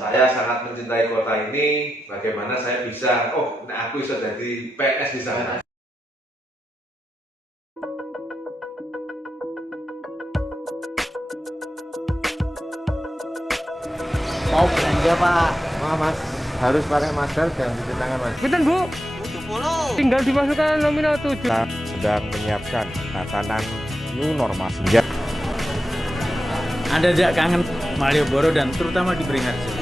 Saya sangat mencintai kota ini. Bagaimana saya bisa, aku bisa jadi PNS di sana. Mau belanja Pak? Mas, harus pakai masker dan cuci tangan Mas. Betul Bu, tinggal dimasukkan nominal 7. Kita sedang menyiapkan tatanan new normal sejak. Anda tidak kangen Malioboro dan terutama di Beringharjo?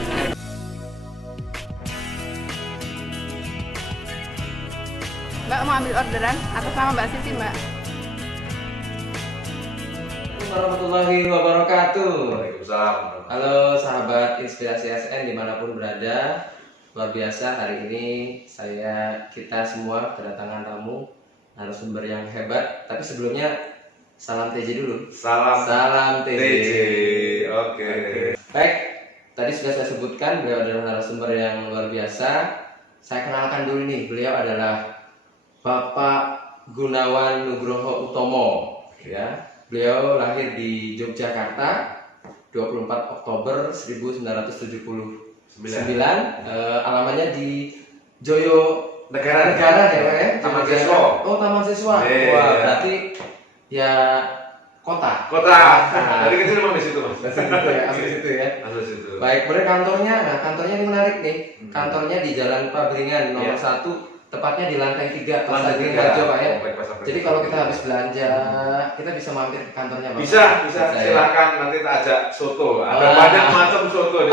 Mbak mau ambil orderan atas nama Mbak Siti, Mbak. Warahmatullahi wabarakatuh. Waalaikumsalam. Halo sahabat Inspirasi SN dimanapun berada. Luar biasa hari ini kita semua kedatangan tamu narasumber yang hebat. Tapi sebelumnya salam TJ dulu. Salam TJ. Oke. Baik, tadi sudah saya sebutkan beliau adalah narasumber yang luar biasa. Saya kenalkan dulu nih, beliau adalah Bapak Gunawan Nugroho Utomo, ya. Beliau lahir di Yogyakarta 24 Oktober 1979. Alamatnya di Joyo Negara ya Pak ya? Taman Siswa. Oh, Taman Siswa. Iya. Wah, berarti ya kota. Dari kecil memang di situ Mas. Asli situ ya. Asli situ. Baik, kemudian kantornya ini menarik nih. Kantornya di Jalan Pabringan nomor 1, tepatnya di lantai 3 Pasar Beringharjo Pak ya. Jadi kalau kita habis belanja, kita bisa mampir ke kantornya Pak. Bisa. Silahkan nanti kita ajak soto. Ada banyak macam soto di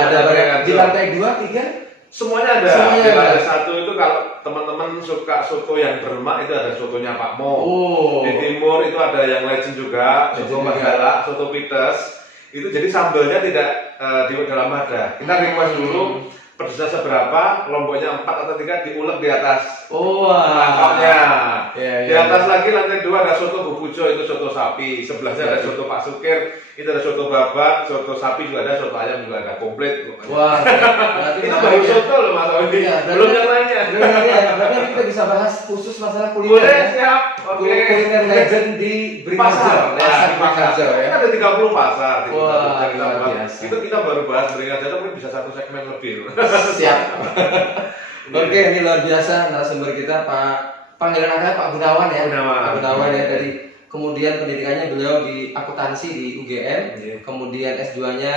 Di lantai 2, 3 semuanya ada. Semuanya Di ada. lantai 1 itu kalau teman-teman suka soto yang berlemak itu ada sotonya Pak Mo. Oh. Di timur itu ada yang legend juga, soto Manggala, soto Pites. Itu jadi sambelnya tidak di dalam wadah. Kita request dulu pedasnya seberapa, lomboknya 4 atau 3 diulek di atas. Mantapnya. Di atas lagi lantai 2 ada soto Bu Pujo, itu soto sapi. Sebelahnya ada soto Pak Sukir, itu ada soto babak, soto sapi juga ada, soto ayam juga ada, komplit. Wah, berarti Itu baru soto loh Mas Odi. Belum yang lainnya. Berarti kita bisa bahas khusus masalah kuliner. Boleh, ya? siap. Oke. Kuliner legend di Pasar. Pasar Di pasar. Beringharjo ya. Ada 30 pasar. Wah, Kita luar bahas. biasa. Itu kita baru bahas Beringharjo, mungkin bisa satu segmen lebih. Siap. Oke, ini luar biasa narasumber kita panggilan akrab Pak Gunawan ya. Pak Gunawan ya, dari kemudian pendidikannya beliau di akuntansi di UGM, kemudian S2-nya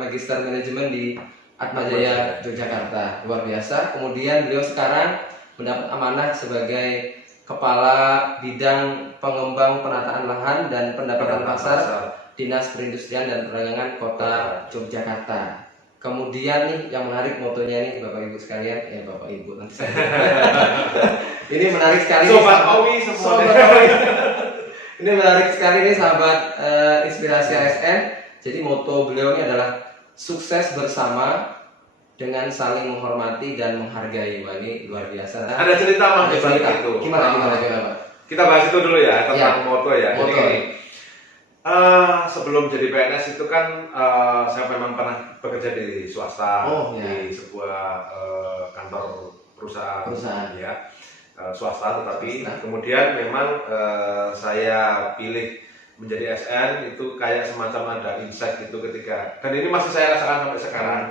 Magister Manajemen di Atmajaya Yogyakarta. Luar biasa. Kemudian beliau sekarang mendapat amanah sebagai Kepala Bidang Pengembang Penataan Lahan dan Pendapatan Pasar Dinas Perindustrian dan Perdagangan Kota Yogyakarta. Kemudian nih yang menarik motonya nih Bapak Ibu sekalian, Bapak Ibu nanti saya. Ini menarik sekali. Sobat Owi semua. Ini menarik sekali nih sahabat Inspirasi ASN. Jadi moto beliau ini adalah sukses bersama dengan saling menghormati dan menghargai. Wah, ini luar biasa. Ada cerita Mas di balik itu. Gimana Pak? Kita bahas itu dulu ya tentang moto ya. Moto. Jadi sebelum jadi PNS itu kan saya memang pernah bekerja di swasta, di sebuah kantor perusahaan ya, swasta tetapi kemudian memang saya pilih menjadi SN itu kayak semacam ada insight gitu ketika, dan ini masih saya rasakan sampai sekarang.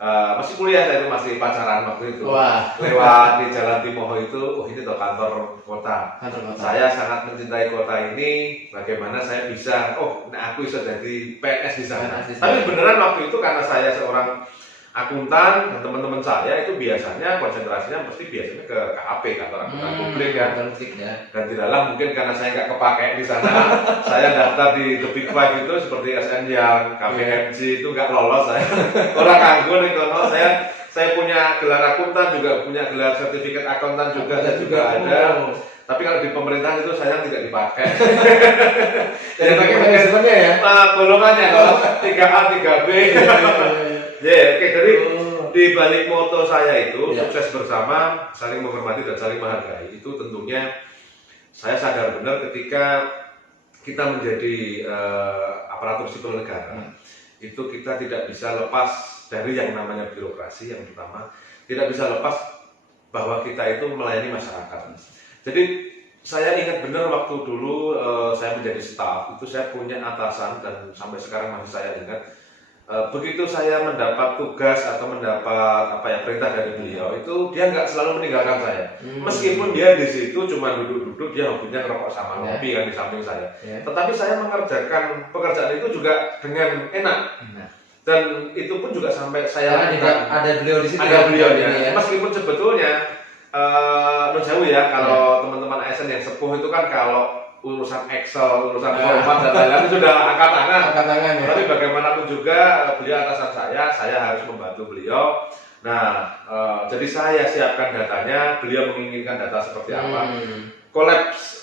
Masih kuliah saya itu masih pacaran waktu itu. Lewat di Jalan Timoho itu, ini tuh kantor kota. Saya sangat mencintai kota ini. Bagaimana saya bisa, aku bisa jadi PNS di sana. Tapi beneran waktu itu karena saya seorang akuntan dan teman-teman saya itu biasanya konsentrasinya biasanya ke KAP, kantor akuntan publik kan. Dan tidaklah mungkin karena saya nggak kepake di sana, saya daftar di The Big Five itu seperti SN yang KPMG itu nggak lolos saya. Orang nganggur nih kalau saya punya gelar akuntan, juga punya gelar sertifikat akuntan juga, saya juga ada. Tapi kalau di pemerintahan itu saya tidak dipakai. Jadi pakai manajemennya ya? Golongannya kalau 3A, 3B. Oke, jadi di balik moto saya itu sukses bersama, saling menghormati dan saling menghargai. Itu tentunya saya sadar benar ketika kita menjadi aparatur sipil negara. Itu kita tidak bisa lepas dari yang namanya birokrasi yang pertama, tidak bisa lepas bahwa kita itu melayani masyarakat. Jadi saya ingat benar waktu dulu saya menjadi staf itu saya punya atasan dan sampai sekarang masih saya ingat begitu saya mendapat tugas atau mendapat perintah dari beliau itu dia nggak selalu meninggalkan saya. Meskipun dia di situ cuma duduk-duduk, dia hobinya ngerokok sama ngopi kan di samping saya. Tetapi saya mengerjakan pekerjaan itu juga dengan enak. Dan itu pun juga sampai saya ada beliau di situ. Ada beliau ya. Meskipun sebetulnya jauh ya kalau teman-teman ASN yang sepuh itu kan kalau urusan Excel, urusan format dan lain-lain itu sudah angkat tangan ya. Tapi bagaimanapun juga beliau atasan saya harus membantu beliau. Nah, jadi saya siapkan datanya, beliau menginginkan data seperti apa.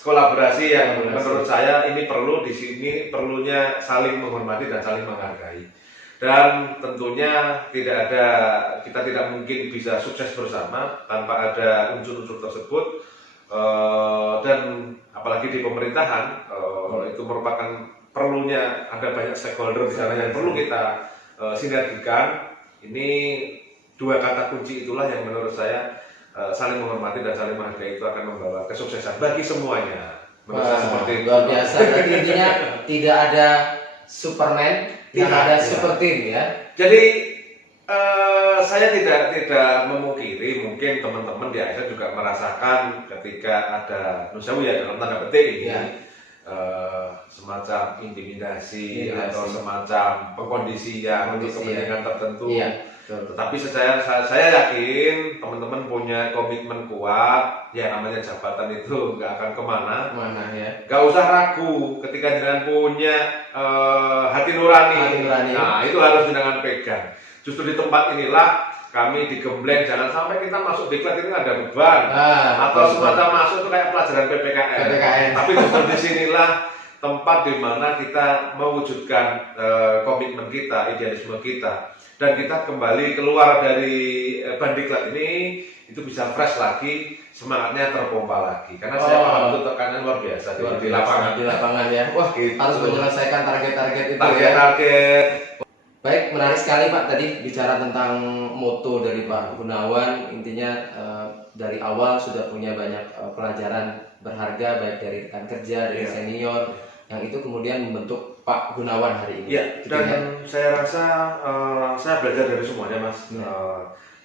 Kolaborasi yang menurut saya ini perlu di sini, perlunya saling menghormati dan saling menghargai. Dan tentunya kita tidak mungkin bisa sukses bersama tanpa ada unsur-unsur tersebut. Dan apalagi di pemerintahan itu merupakan perlunya ada banyak stakeholder di sana yang perlu kita sinergikan. Ini dua kata kunci itulah yang menurut saya saling menghormati dan saling menghargai itu akan membawa kesuksesan bagi semuanya. Menurut saya seperti itu. Luar biasa. Berarti intinya tidak ada Superman, tidak ada super team ya. Jadi saya tidak memungkiri mungkin teman-teman di ASN juga merasakan ketika ada nusawi ya dalam tanda petik ini semacam intimidasi atau semacam pengkondisian untuk kepentingan tertentu. Tetapi saya yakin teman-teman punya komitmen kuat, ya namanya jabatan itu nggak akan kemana ya. Nggak usah ragu ketika jangan punya hati nurani. Nah itu harus jangan pegang. Justru di tempat inilah kami digembleng, jangan sampai kita masuk diklat ini ada beban atau semacam masuk itu kayak pelajaran PPKN. Tapi justru di sinilah tempat di mana kita mewujudkan komitmen kita, idealisme kita, dan kita kembali keluar dari bandiklat ini itu bisa fresh lagi, semangatnya terpompa lagi. Karena saya paham itu tekanan luar biasa di lapangan ya. Wah, gitu. Harus menyelesaikan target-target itu. Target. Baik, menarik sekali Pak tadi bicara tentang moto dari Pak Gunawan. Intinya dari awal sudah punya banyak pelajaran berharga baik dari rekan kerja, dari senior, yang itu kemudian membentuk Pak Gunawan hari ini. Iya, dan saya rasa saya belajar dari semuanya Mas.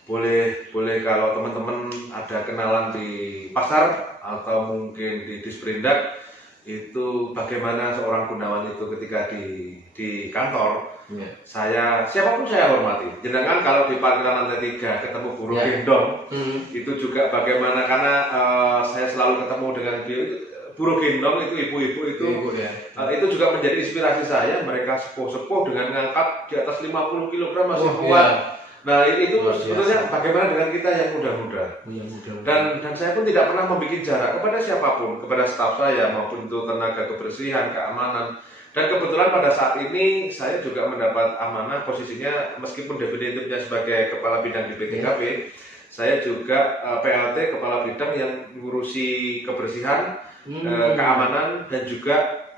Boleh kalau teman-teman ada kenalan di pasar atau mungkin di Disperindak itu bagaimana seorang Gunawan itu ketika di kantor. Siapapun saya hormati. Jenengan kalau di parkiran lantai 3 ketemu buruh gendong, itu juga bagaimana karena saya selalu ketemu dengan dia buruh gendong itu ibu-ibu itu itu juga menjadi inspirasi saya. Mereka sepuh-sepuh dengan ngangkat di atas 50 kg masih kuat. Nah itu sebetulnya bagaimana dengan kita yang muda-muda. Dan saya pun tidak pernah membuat jarak kepada siapapun, kepada staf saya maupun itu tenaga kebersihan, keamanan. Dan kebetulan pada saat ini saya juga mendapat amanah posisinya meskipun definitifnya sebagai kepala bidang di PTKP, saya juga PLT kepala bidang yang mengurusi kebersihan, keamanan dan juga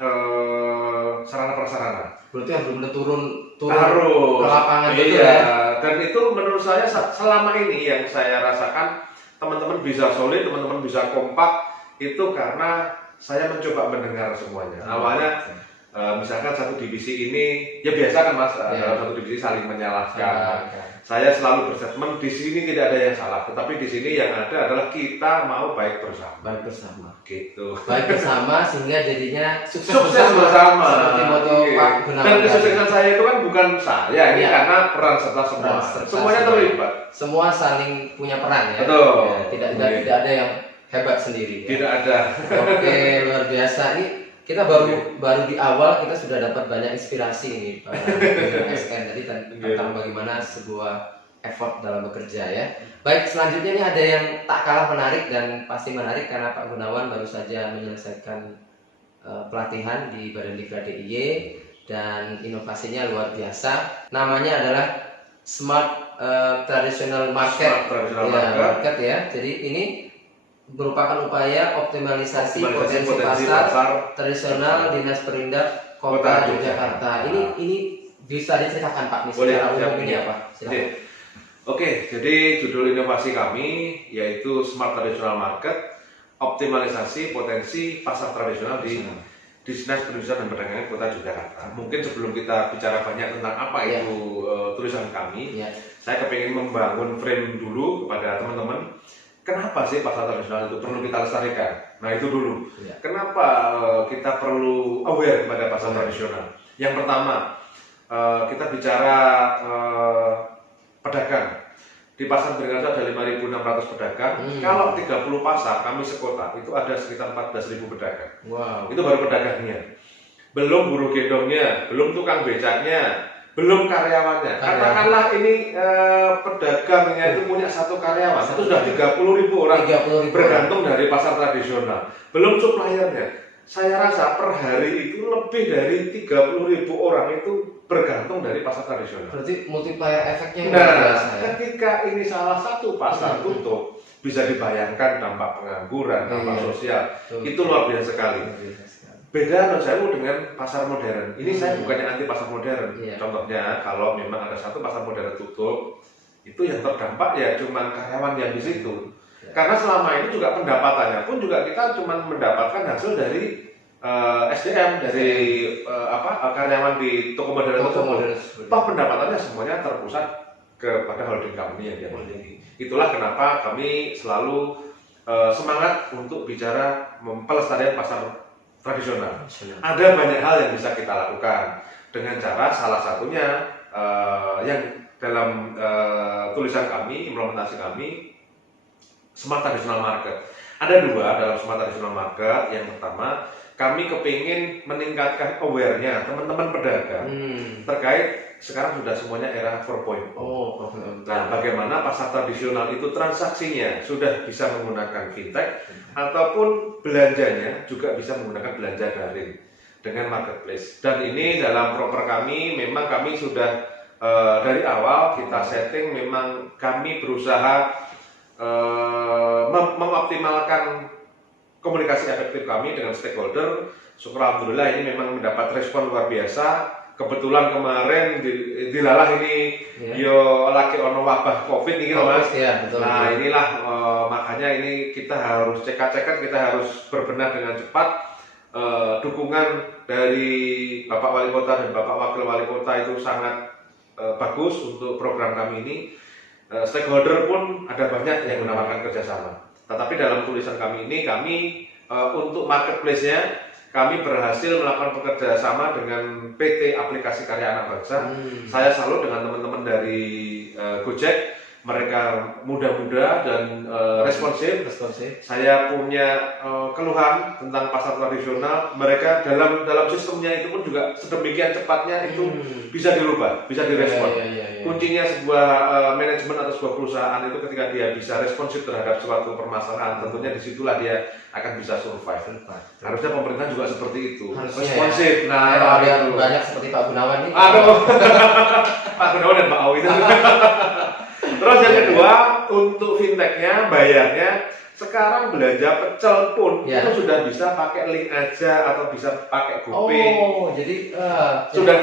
sarana prasarana. Berarti harus turun ke lapangan itu ya. Dan itu menurut saya selama ini yang saya rasakan teman-teman bisa solid, teman-teman bisa kompak itu karena saya mencoba mendengar semuanya. Awalnya misalkan satu divisi ini ya biasa kan Mas, dalam satu divisi saling menyalahkan. Saya selalu berstatement di sini tidak ada yang salah, tetapi di sini yang ada adalah kita mau baik bersama. Baik bersama. Gitu. Baik bersama sehingga jadinya sukses bersama. Seperti moto Pak Gunawan. Dan kesuksesan saya itu kan bukan saya, ini karena peran serta semua. Semuanya terlibat. Semua saling punya peran ya. Betul. Ya, tidak ada yang hebat sendiri. Tidak ada. Oke, luar biasa. Ini kita baru di awal kita sudah dapat banyak inspirasi nih Pak SN tadi tentang bagaimana sebuah effort dalam bekerja ya. Baik, selanjutnya ini ada yang tak kalah menarik dan pasti menarik karena Pak Gunawan baru saja menyelesaikan pelatihan di Badan Diklat DIY dan inovasinya luar biasa. Namanya adalah Smart Traditional Market. Market ya. Jadi ini merupakan upaya optimalisasi potensi pasar tradisional Dinas Perindak Kota Yogyakarta. Ini bisa diceritakan Pak secara umum ini apa? Oke, jadi judul inovasi kami yaitu Smart Traditional Market, optimalisasi potensi pasar tradisional di Dinas Perindustrian dan Perdagangan Kota Yogyakarta. Mungkin sebelum kita bicara banyak tentang apa itu tulisan kami, saya kepingin membangun frame dulu kepada teman-teman. Kenapa sih pasar tradisional itu perlu kita lestarikan? Nah itu dulu. Kenapa kita perlu aware kepada pasar tradisional? Yang pertama, kita bicara pedagang. Di pasar Beringharjo ada 5.600 pedagang. Kalau 30 pasar kami sekota itu ada sekitar 14.000 pedagang. Wow. Itu baru pedagangnya. Belum buruh gendongnya, belum tukang becaknya, belum karyawannya. Katakanlah ini pedagangnya itu punya satu karyawan, itu sudah 30.000 orang bergantung dari pasar tradisional. Belum suppliernya. Saya rasa per hari itu lebih dari 30.000 orang itu bergantung dari pasar tradisional. Berarti multiplier efeknya ketika ini salah satu pasar tutup, bisa dibayangkan dampak pengangguran, dampak sosial, itu luar biasa sekali. Beda menurut saya dengan pasar modern. Ini saya bukannya anti pasar modern. Contohnya kalau memang ada satu pasar modern tutup, itu yang terdampak ya cuma karyawan yang di situ. Karena selama ini juga pendapatannya pun juga kita cuma mendapatkan hasil dari SDM, dari karyawan di toko modern tersebut. Toh pendapatannya semuanya terpusat kepada holding company yang dia miliki. Itulah kenapa kami selalu semangat untuk bicara pelestarian pasar tradisional. Ada banyak hal yang bisa kita lakukan dengan cara salah satunya yang dalam tulisan kami, implementasi kami, Smart Traditional Market. Ada dua dalam Smart Traditional Market. Yang pertama, kami kepingin meningkatkan aware-nya teman-teman pedagang terkait sekarang sudah semuanya era 4.0. Nah, bagaimana pasar tradisional itu transaksinya sudah bisa menggunakan fintech ataupun belanjanya juga bisa menggunakan belanja daring dengan marketplace. Dan ini dalam proper kami memang kami sudah dari awal kita setting, memang kami berusaha mengoptimalkan komunikasi efektif kami dengan stakeholder. Syukur alhamdulillah ini memang mendapat respon luar biasa. Kebetulan kemarin dilalah ini yo lagi ono wabah Covid ini Mas. Nah, inilah makanya ini kita harus cekat-cekat, kita harus berbenah dengan cepat. Dukungan dari Bapak Wali Kota dan Bapak Wakil Wali Kota itu sangat bagus untuk program kami ini. Stakeholder pun ada banyak yang menawarkan kerjasama. Tetapi dalam tulisan kami ini, kami untuk marketplace-nya, kami berhasil melakukan bekerjasama dengan PT Aplikasi Karya Anak Bangsa. Saya salut dengan teman-teman dari Gojek. Mereka muda-muda dan responsif. Saya punya keluhan tentang pasar tradisional. Mereka dalam sistemnya itu pun juga sedemikian cepatnya itu bisa dirubah, bisa direspon. Kuncinya sebuah manajemen atau sebuah perusahaan itu ketika dia bisa responsif terhadap suatu permasalahan, tentunya disitulah dia akan bisa survive. Harusnya pemerintah juga seperti itu, responsif. Nah, ada banyak seperti Pak Gunawan ini. Aduh, Pak Gunawan dan Pak Awi. Terus yang kedua, untuk fintechnya, bayarnya sekarang belanja pecel pun itu sudah bisa pakai link aja atau bisa pakai GoPay. Jadi sudah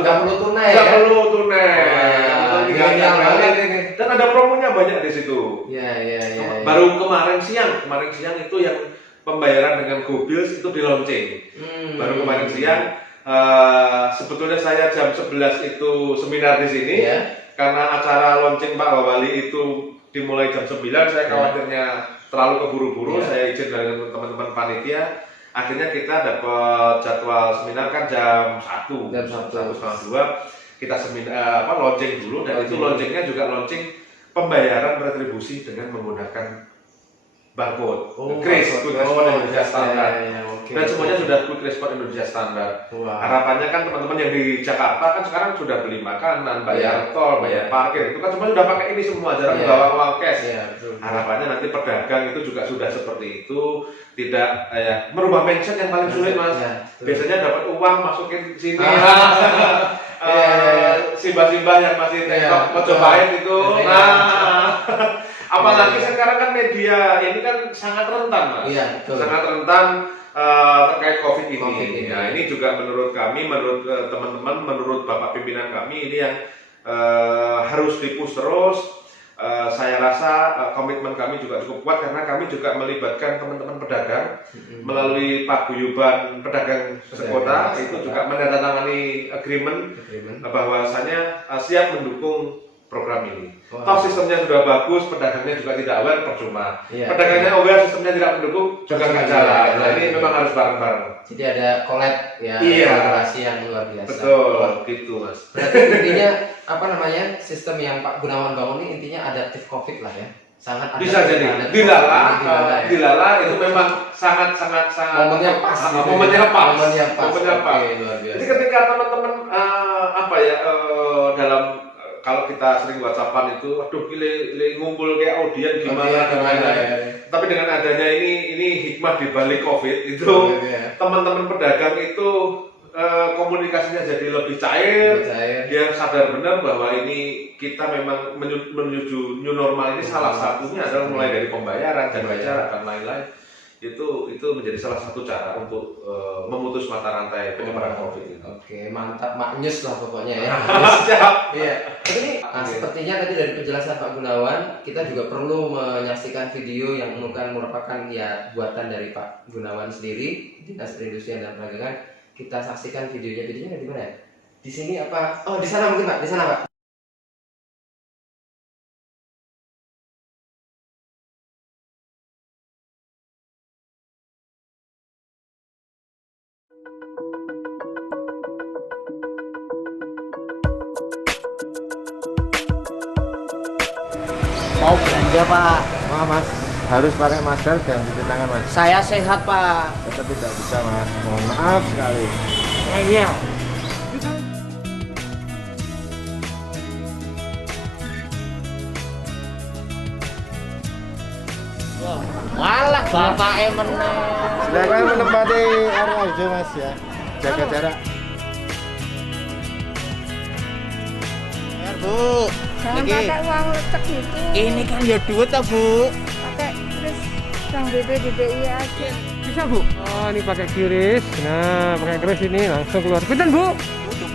perlu tunai. Sudah perlu tunai. Dan ada promonya banyak di situ. Baru kemarin siang itu yang pembayaran dengan GoBills itu di launching. Baru kemarin siang. Sebetulnya saya jam 11 itu seminar di sini. Karena acara launching Pak Wali itu dimulai jam 9, saya khawatirnya terlalu keburu-buru. Saya izin dengan teman-teman panitia. Akhirnya kita dapat jadwal seminar kan jam 1, jam 1:30. Kita seminar launching dulu, dan itu launchingnya juga launching pembayaran retribusi dengan menggunakan barcode, Quick Response Indonesia Standar. Dan semuanya sudah Quick Response Indonesia Standar. Harapannya kan teman-teman yang di Jakarta kan sekarang sudah beli makanan, bayar tol, bayar parkir, itu kan semua sudah pakai ini semua, jarang bawa uang cash. Harapannya nanti pedagang itu juga sudah seperti itu, tidak merubah mindset yang paling sulit Mas. Biasanya dapat uang masukin sini. Simbah-simbah yang masih mau cobain itu. Apalagi sekarang kan media ini kan sangat rentan Mas. Sangat rentan terkait COVID ini. Nah, ini juga menurut kami, menurut teman-teman, menurut Bapak pimpinan kami ini yang harus dipush terus. Saya rasa komitmen kami juga cukup kuat karena kami juga melibatkan teman-teman pedagang melalui Paguyuban Pedagang Sekota itu juga menandatangani agreement bahwasanya siap mendukung program ini. Toh sistemnya sudah bagus, pedagangnya juga tidak aware, percuma. Pedagangnya aware, sistemnya tidak mendukung, juga nggak jalan. Nah ini memang harus bareng-bareng. Jadi ada collab ya, kolaborasi yang luar biasa. Betul, gitu Mas. Berarti intinya apa namanya, sistem yang Pak Gunawan bangun ini intinya adaptif COVID lah ya. Sangat bisa jadi. Dilala itu memang sangat momennya pas. Momennya pas. Luar biasa. Jadi ketika teman-teman dalam kalau kita sering WhatsAppan itu, aduh gile ngumpul kayak audien gimana. Tapi dengan adanya ini hikmah di balik COVID itu, teman-teman pedagang itu komunikasinya jadi lebih cair. Dia sadar benar bahwa ini kita memang menuju new normal ini salah satunya adalah mulai dari pembayaran, jaga jarak dan lain-lain. Itu menjadi salah satu cara untuk memutus mata rantai penyebaran COVID ini. Oke, mantap, maknyus lah pokoknya ya. Siap. Iya. Ini sepertinya tadi dari penjelasan Pak Gunawan, kita juga perlu menyaksikan video yang merupakan ya buatan dari Pak Gunawan sendiri, Dinas Perindustrian dan Perdagangan. Kita saksikan videonya di mana ya? Di sini apa? Oh, di sana mungkin Pak, di sana Pak. Mau belanja Pak? Mas harus pakai masker dan cuci tangan Mas. Saya sehat Pak. Tetap tidak bisa Mas. Mohon maaf sekali. Iya. Walah bapak menang. Silakan menempati area hijau Mas ya. Jaga jarak. Bu. Jangan pakai uang lecek gitu. Ini kan ya duit ta Bu. Pakai kris yang BPDBI aja. Bisa Bu? Oh ini pakai QRIS. Nah pakai QRIS ini langsung keluar. Pinten Bu?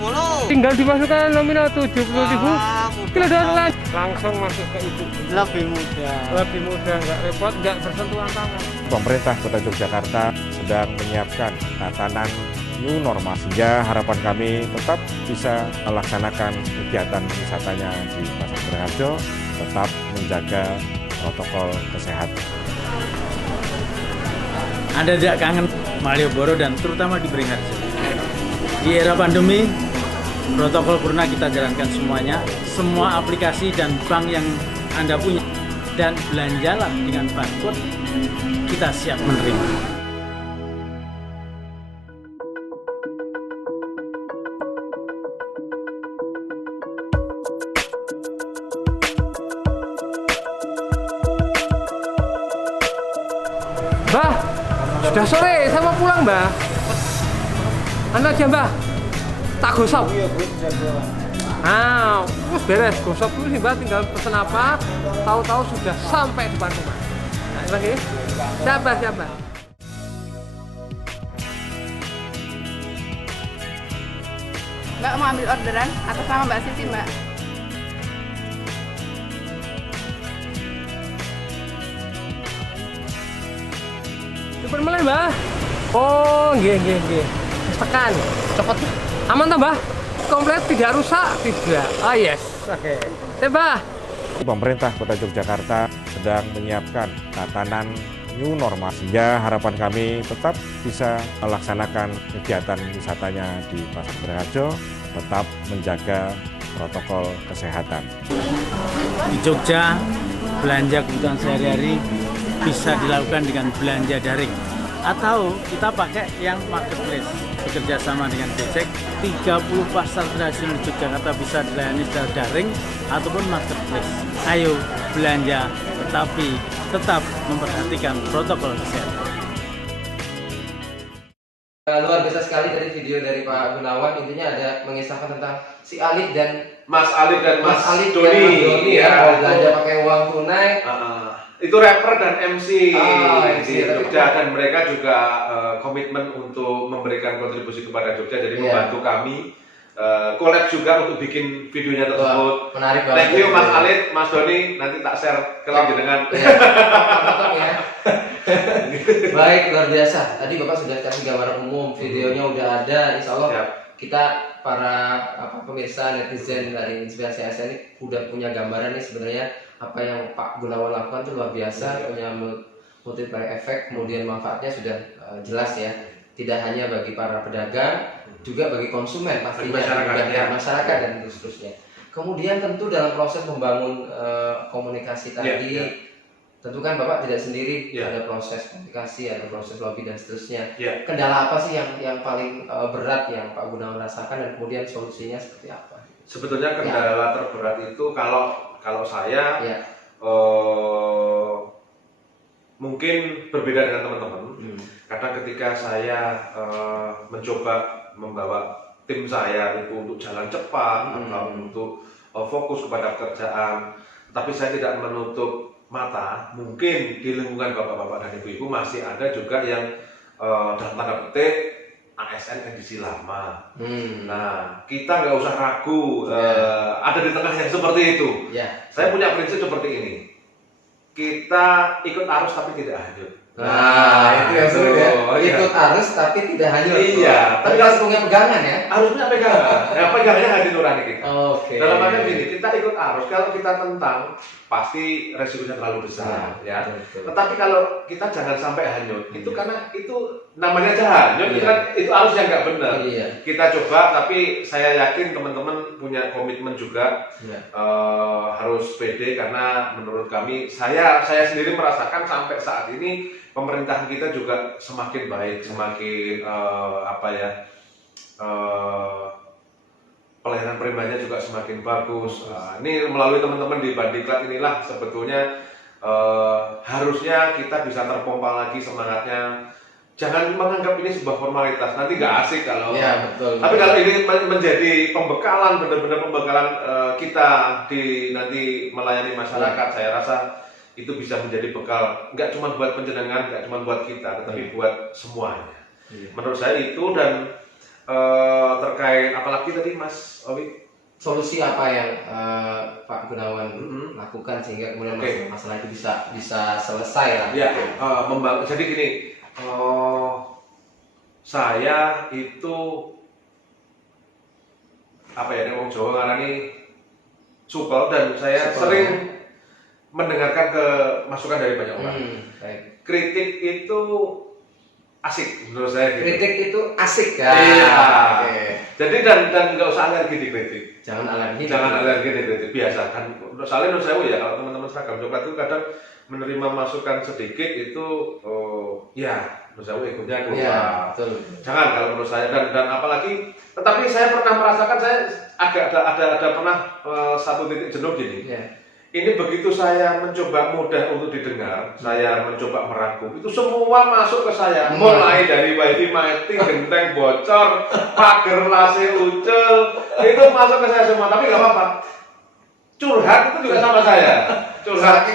70. Tinggal dimasukkan nominal 70.000. Kilo dolar langsung masuk ke ibu. Lebih mudah. Lebih mudah, nggak repot, nggak bersentuhan tangan. Pemerintah Kota Yogyakarta sedang menyiapkan tatanan new normal sehingga harapan kami tetap bisa melaksanakan kegiatan wisatanya di Pasar Beringharjo, tetap menjaga protokol kesehatan. Anda tidak kangen Malioboro dan terutama di Beringharjo? Di era pandemi, protokol corona kita jalankan semuanya, semua aplikasi dan bank yang Anda punya, dan belanjalah dengan barcode, kita siap menerima. Mbah, sudah sore, saya mau pulang Mbah. Anu aja Mbah, tak gosok. Nah, terus beres gosok dulu sih Mbah, tinggal pesen apa, tahu-tahu sudah sampai depan rumah. Nah, lagi, siapa? Mbak mau ambil orderan atas nama Mbak Siti Mbak. Cepet mulai Mbah. Oh, nggih. Tekan, cepet. Aman toh Mbah? Komplit, tidak rusak? Tidak. Ah yes. Oke. Mbah. Pemerintah Kota Yogyakarta sedang menyiapkan tatanan new normal sehingga harapan kami tetap bisa melaksanakan kegiatan wisatanya di Pasar Beringharjo, tetap menjaga protokol kesehatan. Di Jogja, belanja kebutuhan sehari-hari bisa dilakukan dengan belanja daring atau kita pakai yang marketplace, bekerja sama dengan Becek. 30 pasar tradisional di Yogyakarta bisa dilayani secara daring ataupun marketplace. Ayo belanja, tetapi tetap memperhatikan protokol kesehatan. Luar biasa sekali tadi video dari Pak Gunawan, intinya ada mengisahkan tentang si Alif dan Mas Alif dan Mas Doni ya, belanja pakai uang tunai. Itu rapper dan MC MC di Jogja, dan mereka juga komitmen untuk memberikan kontribusi kepada Jogja, jadi membantu kami collab juga untuk bikin videonya tersebut. Menarik banget. Thank you Mas Alid, Mas Doni, nanti tak share ke jenengan. Ya. Baik, luar biasa. Tadi Bapak sudah kasih gambaran umum, videonya udah ada. Insya Allah kita para pemirsa netizen dari Inspirasi ASN ini udah punya gambaran nih sebenarnya apa yang Pak Gunawan lakukan itu luar biasa, punya multiplier effect, kemudian manfaatnya sudah jelas ya. Tidak hanya bagi para pedagang, juga bagi konsumen pastinya, masyarakat dan seterusnya. Kemudian tentu dalam proses membangun komunikasi tadi, tentu kan Bapak tidak sendiri, ada proses komunikasi, ada proses lobby dan seterusnya. Kendala apa sih yang paling berat yang Pak Gunawan rasakan dan kemudian solusinya seperti apa? Sebetulnya kendala terberat itu kalau saya mungkin berbeda dengan teman-teman. Karena ketika saya mencoba membawa tim saya itu untuk jalan cepat atau untuk fokus kepada pekerjaan, tapi saya tidak menutup mata, mungkin di lingkungan bapak-bapak dan ibu-ibu masih ada juga yang dalam tanda petik ASN edisi lama. Nah, kita nggak usah ragu ada di tengah yang seperti itu. Saya punya prinsip seperti ini, kita ikut arus tapi tidak hanyut. Nah, itu yang seru ya. Ikut arus tapi tidak hanyut. Iya. Tapi harus punya pegangan ya. Harus punya pegangan. Ya, pegangannya hati nurani kita. Oke. Dalam artian gini, kita ikut arus. Kalau kita tentang, pasti resikonya terlalu besar, ya. Tetapi kalau kita jangan sampai hanyut, itu karena itu namanya aja hanyut, itu arus yang nggak benar. Kita coba, tapi saya yakin teman-teman punya komitmen juga harus pede, karena menurut kami, saya sendiri merasakan sampai saat ini pemerintahan kita juga semakin baik, semakin pelayanan primernya juga semakin bagus. Ini melalui teman-teman di Bandiklat inilah sebetulnya harusnya kita bisa terpompa lagi semangatnya. Jangan menganggap ini sebuah formalitas, nanti nggak asik kalau. Betul. Tapi kalau ini menjadi pembekalan, benar-benar pembekalan kita di nanti melayani masyarakat, saya rasa itu bisa menjadi bekal, nggak cuma buat penjenengan, nggak cuma buat kita, tetapi buat semuanya. Menurut saya itu. Dan terkait apalagi tadi Mas Owi, solusi apa yang Pak Gunawan lakukan sehingga kemudian masalah itu bisa selesai lah. Jadi gini, saya itu ngomong Jawa ngarani supel, dan saya sering mendengarkan masukan dari banyak orang. Kritik itu asik menurut saya. Kritik itu asik ya. Jadi dan nggak usah alergi dikritik. Jangan alergi dikritik. Biasa kan. Soalnya menurut saya kalau teman-teman seragam coklat itu kadang menerima masukan sedikit itu, menurut saya egonya keluar. Jangan kalau menurut saya, dan apalagi. Tetapi saya pernah merasakan, saya agak ada pernah satu titik jenuh gini. Ini begitu saya mencoba mudah untuk didengar, saya mencoba merangkum, itu semua masuk ke saya. Mulai dari wifi mati, genteng bocor, pagar lase ucul, itu masuk ke saya semua. Tapi nggak apa-apa. Curhat itu juga sama saya. Curhat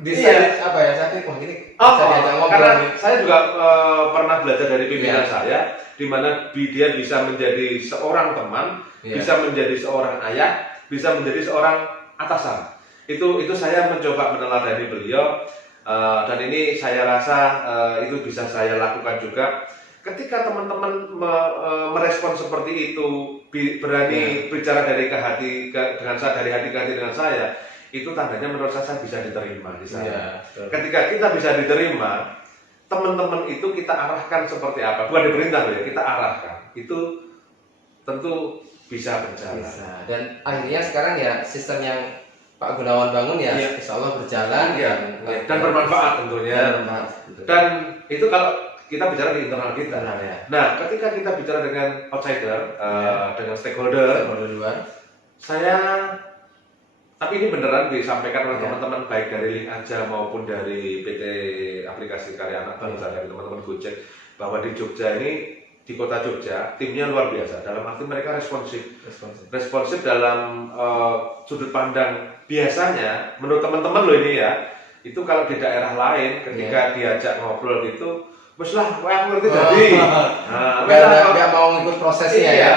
bisa saking wah ini. Karena saya juga pernah belajar dari pimpinan saya, di mana dia bisa menjadi seorang teman, bisa menjadi seorang ayah, bisa menjadi seorang atasan. Itu saya mencoba meneladani beliau, dan ini saya rasa itu bisa saya lakukan juga. Ketika teman-teman merespon seperti itu, berani bicara dari hati ke hati dengan saya, itu tandanya menurut saya bisa diterima di saya. Ketika kita bisa diterima, teman-teman itu kita arahkan seperti apa, bukan diperintah ya, kita arahkan. Itu tentu bisa berjalan. Dan akhirnya sekarang ya sistem yang Pak Gunawan bangun insya Allah berjalan dan bermanfaat tentunya. Dan itu kalau kita bicara di internal kita. Nah, ketika kita bicara dengan outsider, dengan stakeholder luar, tapi ini beneran disampaikan oleh teman-teman baik dari Link Aja maupun dari PT Aplikasi Karya Anak Bangsa, dari teman-teman Gojek, bahwa di Jogja ini, di kota Jogja, timnya luar biasa. Dalam arti mereka responsif dalam sudut pandang. Biasanya, menurut teman-teman loh ini ya, itu kalau di daerah lain ketika diajak ngobrol gitu, wes lah, aku ngerti tadi. Nggak mau ikut prosesnya ya.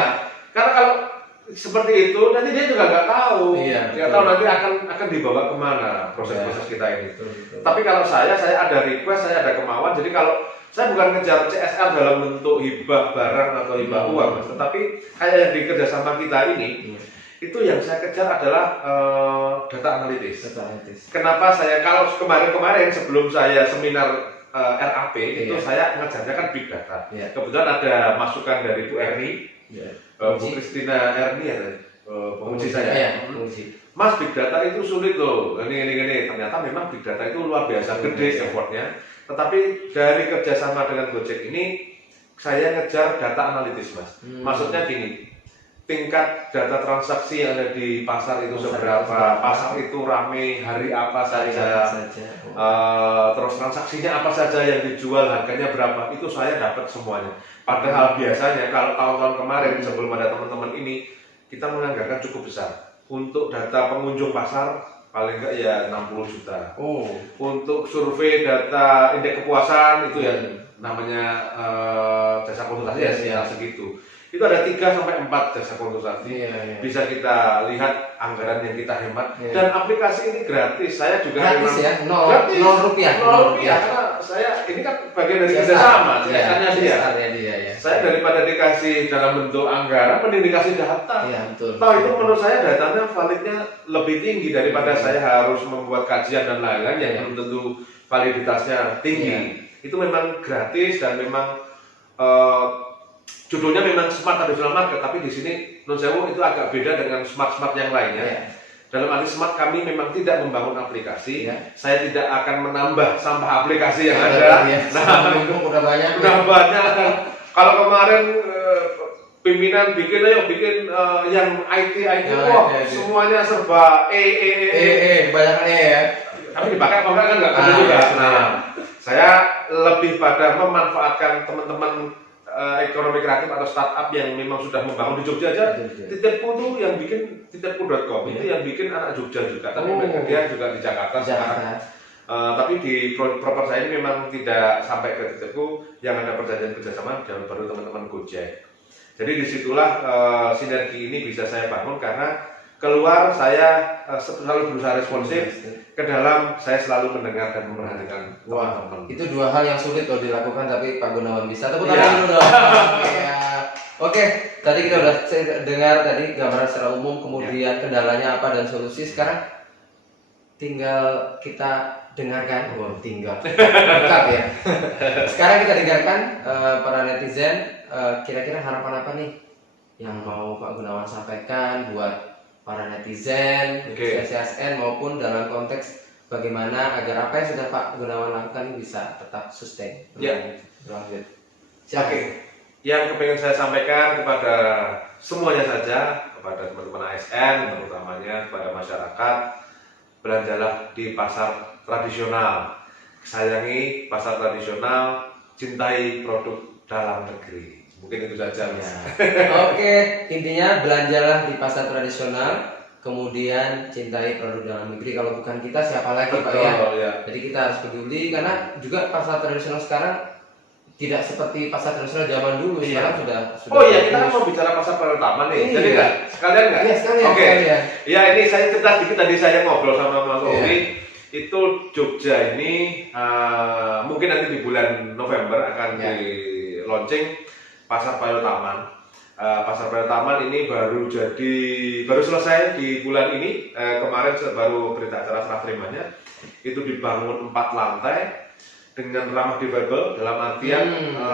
Karena kalau seperti itu, nanti dia juga nggak tahu. Iya, Nggak tahu nanti akan dibawa kemana proses-proses kita ini. Betul. Tapi kalau saya ada request, saya ada kemauan. Jadi kalau saya bukan ngejar CSR dalam bentuk hibah barang atau hibah uang, Mas, tetapi kayak yang di kerjasama kita ini, itu yang saya kejar adalah data analitis. Kenapa saya kalau kemarin sebelum saya seminar RAP itu saya ngejarnya kan big data. Kebetulan ada masukan dari Bu Erni, Bu Kristina Erni ya, penguji saya. Mas, big data itu sulit loh. Ini ternyata memang big data itu luar biasa gede effortnya. Tetapi dari kerjasama dengan Gojek ini saya ngejar data analitis, Mas. Maksudnya gini, tingkat data transaksi yang ada di pasar itu seberapa, pasar itu rame hari apa saja, terus transaksinya apa saja yang dijual, harganya berapa, itu saya dapat semuanya. Padahal biasanya kalau tahun-tahun kemarin sebelum ada teman-teman ini, kita menganggarkan cukup besar untuk data pengunjung pasar, paling enggak ya 60 juta. Untuk survei data indeks kepuasan itu yang namanya jasa konsultasi ya sekitar segitu. Itu ada 3-4 jasa konsultasi. Bisa kita lihat anggaran yang kita hemat. Dan aplikasi ini gratis. Saya juga gratis ya? gratis. 0 rupiah. Karena saya ini kan bagian dari kerjasama. CSR-nya dia. Saya daripada dikasih dalam bentuk anggaran, mending dikasih data. Tahu itu menurut saya datanya validnya lebih tinggi daripada saya harus membuat kajian dan lain-lain yang belum tentu validitasnya tinggi. Itu memang gratis dan memang judulnya memang Smart Traditional Market, tapi di sini non sewu itu agak beda dengan smart yang lainnya. Dalam arti smart kami memang tidak membangun aplikasi, saya tidak akan menambah sampah aplikasi yang ada. Nah, udah banyak. Dan kalau kemarin pimpinan bikin yang IT, semuanya serba banyak ya. Tapi dipakai apa enggak kan nggak ada juga. Nah, saya lebih pada memanfaatkan teman-teman ekonomi kreatif atau startup yang memang sudah membangun di Jogja aja. Titipku tuh yang bikin titipku.com itu yang bikin anak Jogja juga, tapi dia juga di Jakarta sekarang. Tapi di proper saya ini memang tidak sampai ke titipku, yang ada perjanjian kerjasama dan baru teman-teman Gojek. Jadi disitulah sinergi ini bisa saya bangun karena keluar saya selalu berusaha responsif, ke dalam saya selalu mendengar dan memperhatikan teman-teman. Itu dua hal yang sulit loh dilakukan, tapi Pak Gunawan bisa. Tepuk tangan dulu dong. Oke, tadi kita udah dengar tadi gambaran secara umum, kemudian kendalanya apa dan solusi. Sekarang tinggal kita dengarkan. Tinggal dekat ya. Sekarang kita dengarkan para netizen, kira-kira harapan apa nih yang mau Pak Gunawan sampaikan buat para netizen, CSN maupun dalam konteks bagaimana agar apa yang sudah Pak Gunawan lakukan bisa tetap sustain. Berlanjut. Yang kepengen saya sampaikan kepada semuanya saja, kepada teman-teman ASN, terutamanya kepada masyarakat, belanjalah di pasar tradisional. Sayangi pasar tradisional, cintai produk dalam negeri. Mungkin itu saja, Mas. Oke, intinya belanjalah di pasar tradisional, kemudian cintai produk dalam negeri. Kalau bukan kita siapa lagi, Pak ya? Jadi kita harus peduli karena juga pasar tradisional sekarang tidak seperti pasar tradisional zaman dulu. Sekarang sudah. Oh iya, kita kan mau bicara pasar pertama nih. Jadi enggak sekalian enggak? Iya, sekalian. Oke. Ya ini saya cerita dikit, tadi saya ngobrol sama Mas Owi. Itu Jogja ini mungkin nanti di bulan November akan di launching Pasar Payo Taman. Pasar Payo Taman ini baru selesai di bulan ini. Kemarin baru berita acara serah terimanya. Itu dibangun 4 lantai dengan ramah difabel, dalam artian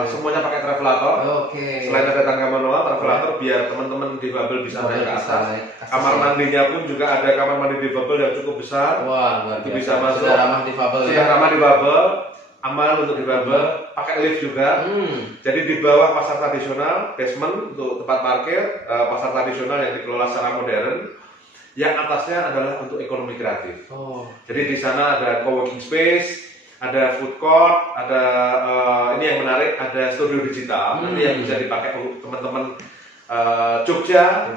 semuanya pakai travelator. Selain ada tangga manual, travelator biar teman-teman difabel bisa naik ke atas. Kamar mandinya pun juga ada kamar mandi difabel yang cukup besar. Itu bisa masuk. Sudah ramah difabel aman untuk difabel, pakai lift juga. Jadi di bawah pasar tradisional, basement untuk tempat parkir, pasar tradisional yang dikelola secara modern. Yang atasnya adalah untuk ekonomi kreatif. Jadi di sana ada co-working space, ada food court, ada ini yang menarik, ada studio digital nanti yang bisa dipakai untuk teman-teman Jogja,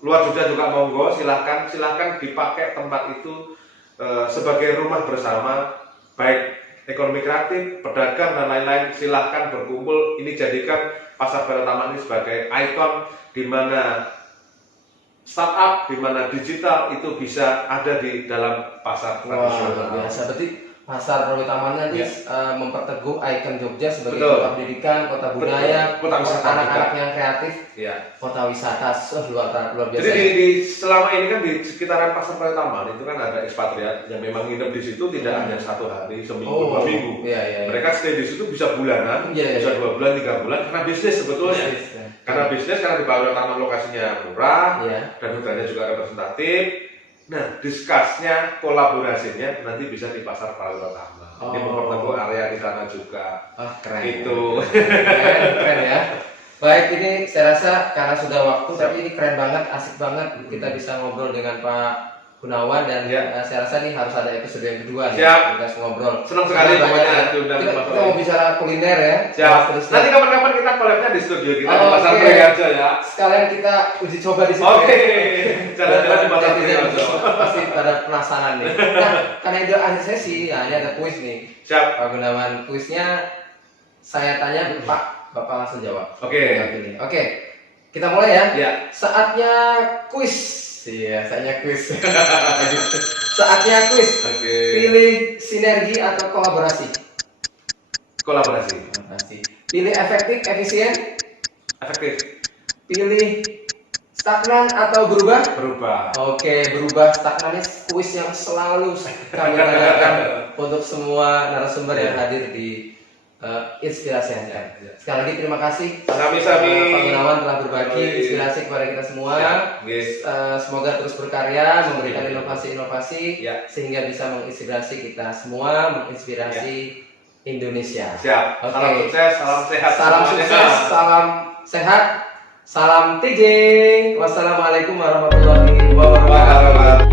luar Jogja juga monggo, silahkan dipakai tempat itu sebagai rumah bersama, baik ekonomi kreatif, pedagang dan lain-lain, silahkan berkumpul. Ini jadikan Pasar Payo Taman ini sebagai ikon di mana startup di mana digital itu bisa ada di dalam pasar tradisional. Luar biasa. Berarti pasar Perwitaman nanti memperteguh ikon Jogja sebagai Betul. kota pendidikan, kota budaya, kota wisata anak-anak yang kreatif, Ya. kota wisata. Luar biasa. Jadi selama ini kan di sekitaran pasar Perwitaman itu kan ada ekspatriat yang memang nginep di situ tidak hanya 1 hari, seminggu, 2 minggu. Iya. Mereka stay di situ bisa bulanan, Iya. bisa 2 bulan, 3 bulan karena bisnis sebetulnya. Karena bisnis, karena di Perwitaman lokasinya murah dan hotelnya juga representatif. Nah, diskusnya, kolaborasinya nanti bisa di pasar Perwitaman. Ini memperteguh area di sana juga. Keren. Itu. Keren ya. Baik, ini saya rasa karena sudah waktu, tapi ini keren banget, asik banget kita bisa ngobrol dengan Pak Gunawan dan saya rasa nih harus ada episode yang kedua nih. Siap. Kita ngobrol. Senang sekali pokoknya diundang Kita Mas mau bicara kuliner ya. Siap. Terus Nanti kapan-kapan kita collabnya di studio kita di pasar oke. Priharjo ya. Sekalian kita uji coba di sini. Oke. Jalan-jalan di pasar Netizen Priharjo. pasti pada penasaran nih. Nah, karena itu akhir sesi, ya ini ada kuis nih. Siap. Pak Gunawan, kuisnya saya tanya Pak, Bapak langsung jawab. Oke. Oke, kita mulai ya. Ya. Saatnya kuis. Iya, saatnya kuis. Saatnya kuis. Oke. Pilih sinergi atau kolaborasi. Kolaborasi. Pilih efektif, efisien. Efektif. Pilih stagnan atau berubah. Berubah. Oke, berubah. Stagnan ini kuis yang selalu kami tanyakan untuk semua narasumber yang hadir di Inspirasi Anda. Sekali lagi terima kasih Sami-sami. Pak Gunawan telah berbagi inspirasi kepada kita semua. Yes. Semoga terus berkarya, memberikan inovasi-inovasi sehingga bisa menginspirasi kita semua, menginspirasi Indonesia. Siap. Oke. Salam sukses, salam sehat. Salam semuanya. sukses, salam sehat, salam tijing. Wassalamualaikum warahmatullahi wabarakatuh.